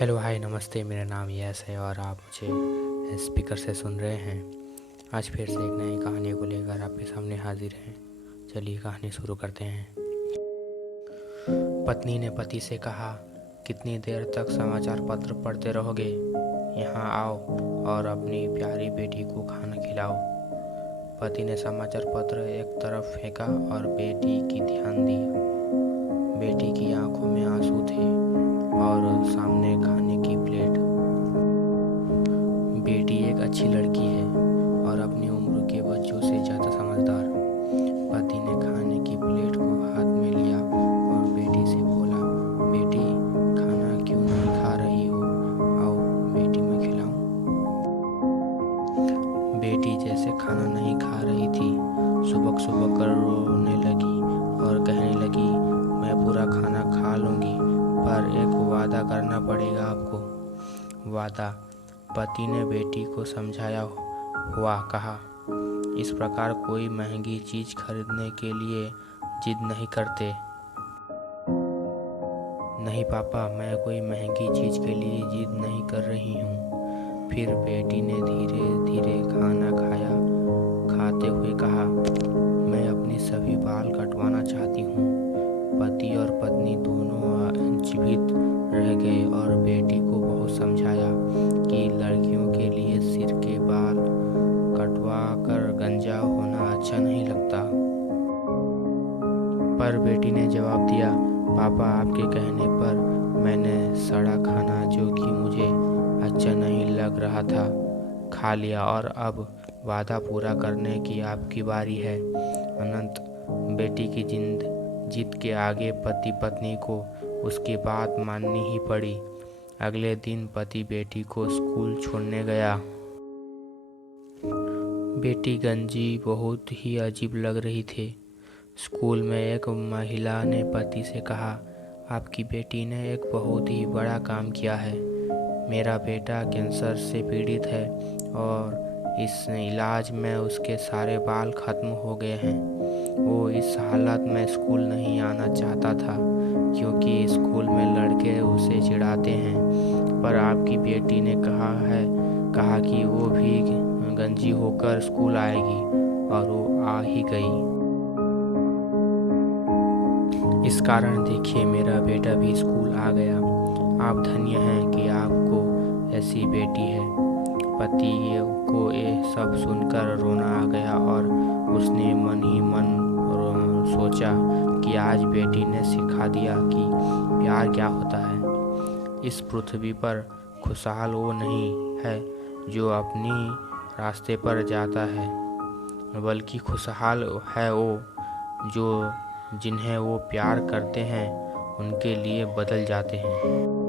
Hello hi नमस्ते, मेरा नाम यश है और आप मुझे स्पीकर से सुन रहे हैं। आज फिर से एक नई कहानी को लेकर आपके सामने हाजिर हैं। चलिए कहानी शुरू करते हैं। पत्नी ने पति से कहा, कितनी देर तक समाचार पत्र पढ़ते रहोगे? यहाँ आओ और अपनी प्यारी बेटी को खाना खिलाओ। पति ने समाचार पत्र एक तरफ फेंका और बेटी की ध्यान दिया। बेटी की आंखों में आंसू थे और सामने खाने की प्लेट। बेटी एक अच्छी लड़की है और अपनी उम्र के बच्चों से ज़्यादा समझदार। पति ने खाने की प्लेट को हाथ में लिया और बेटी से बोला, बेटी खाना क्यों नहीं खा रही हो? आओ बेटी मैं खिलाऊं। बेटी जैसे खाना नहीं खा रही थी, सुबक सुबक कर रोने लगी और कहने लगी, मैं पूरा खाना खा लूँगी, पर एक वादा करना पड़ेगा आपको। वादा? पति ने बेटी को समझाया हुआ कहा, इस प्रकार कोई महंगी चीज़ खरीदने के लिए जिद नहीं करते। नहीं पापा, मैं कोई महंगी चीज़ के लिए जिद नहीं कर रही हूँ। फिर बेटी ने धीरे धीरे खाना खाया। खाते हुए कहा, मैं अपने सभी बाल कटवाना चाहती हूँ। पति और पत्नी दोनों जीवित रह गए और बेटी को बहुत समझाया कि लड़कियों के लिए सिर के बाल कटवा कर गंजा होना अच्छा नहीं लगता। पर बेटी ने जवाब दिया, पापा आपके कहने पर मैंने सड़ा खाना जो कि मुझे अच्छा नहीं लग रहा था खा लिया और अब वादा पूरा करने की आपकी बारी है। अनंत बेटी की जिद के आगे पति पत्नी को उसकी बात माननी ही पड़ी। अगले दिन पति बेटी को स्कूल छोड़ने गया। बेटी गंजी बहुत ही अजीब लग रही थी। स्कूल में एक महिला ने पति से कहा, आपकी बेटी ने एक बहुत ही बड़ा काम किया है। मेरा बेटा कैंसर से पीड़ित है और इस इलाज में उसके सारे बाल खत्म हो गए हैं। वो इस हालत में स्कूल नहीं आना चाहता था क्योंकि स्कूल में लड़के उसे चिढ़ाते हैं, पर आपकी बेटी ने कहा कि वो भी गंजी होकर स्कूल आएगी और वो आ ही गई। इस कारण देखिए मेरा बेटा भी स्कूल आ गया। आप धन्य हैं कि आपको ऐसी बेटी है। पति को ये सब सुनकर रोना आ गया और उसने मन ही मन सोचा कि आज बेटी ने सिखा दिया कि प्यार क्या होता है। इस पृथ्वी पर खुशहाल वो नहीं है जो अपनी रास्ते पर जाता है, बल्कि खुशहाल है वो जो जिन्हें वो प्यार करते हैं उनके लिए बदल जाते हैं।